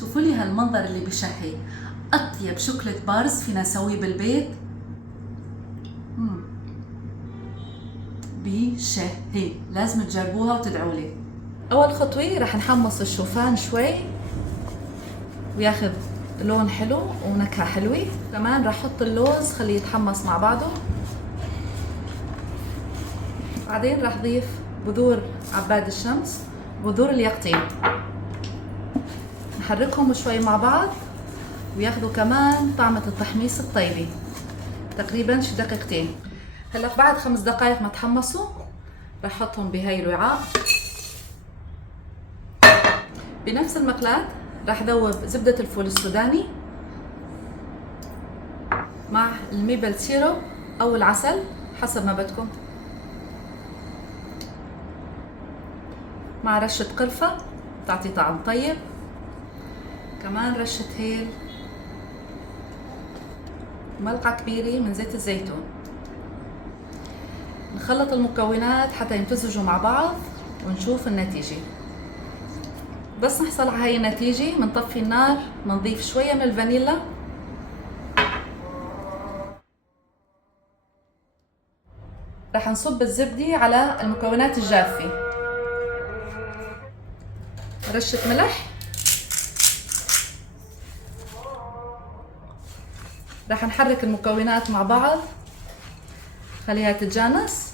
شوفوا لي هالمنظر اللي بشهي. اطيب شوكولاتة بارز فينا نسويه بالبيت. بشهي، لازم تجربوها وتدعوا لي. اول خطوه رح نحمص الشوفان شوي وياخذ لون حلو ونكهه حلوه. كمان رح احط اللوز خليه يتحمص مع بعضه. بعدين رح ضيف بذور عباد الشمس، بذور اليقطين، نحركهم شوي مع بعض وياخذوا كمان طعمة التحميص الطيبة، تقريبا شي دقيقتين. هلا بعد 5 دقائق ما تحمصوا رح احطهم بهاي الوعاء. بنفس المقلاة رح ذوب زبدة الفول السوداني مع الميبل سيروب او العسل حسب ما بدكم، مع رشة قرفة تعطي طعم طيب، كمان رشة هيل، ملعقة كبيرة من زيت الزيتون. نخلط المكونات حتى يمتزجوا مع بعض ونشوف النتيجة. بس نحصل على هاي النتيجة منطفي النار، منضيف شوية من الفانيلا، رح نصب الزبدة على المكونات الجافة، رشة ملح، رح نحرك المكونات مع بعض خليها تتجانس.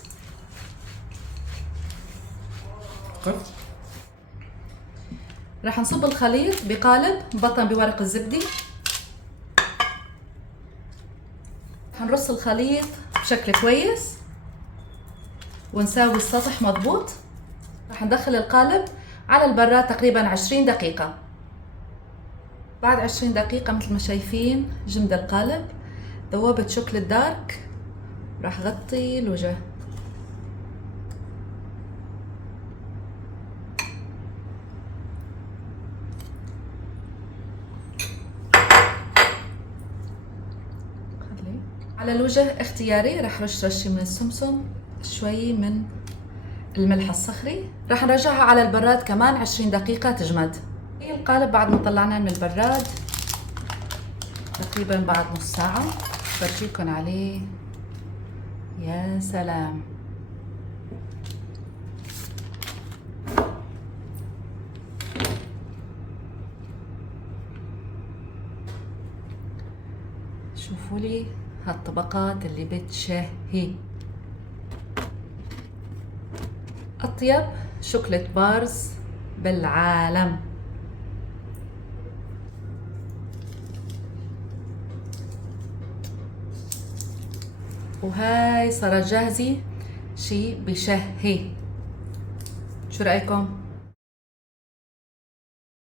رح نصب الخليط بقالب مبطن بورق الزبدة. رح نرص الخليط بشكل كويس ونساوي السطح مضبوط. رح ندخل القالب على البراد تقريبا 20 دقيقة. بعد 20 دقيقة مثل ما شايفين جمد القالب، ذوبت شوكولاتة دارك. راح غطي الوجه. على الوجه اختياري رح رش رشة من السمسم، شوي من الملح الصخري. رح نرجعها على البراد كمان 20 دقيقة تجمد. هي القالب بعد ما طلعناه من البراد تقريبا بعد نص ساعة برجيكن عليه. يا سلام، شوفوا لي هالطبقات اللي بتشهي. أطيب شوكولاتة بارز بالعالم. وهاي صارت جاهزة، شي بشهي. شو رأيكم؟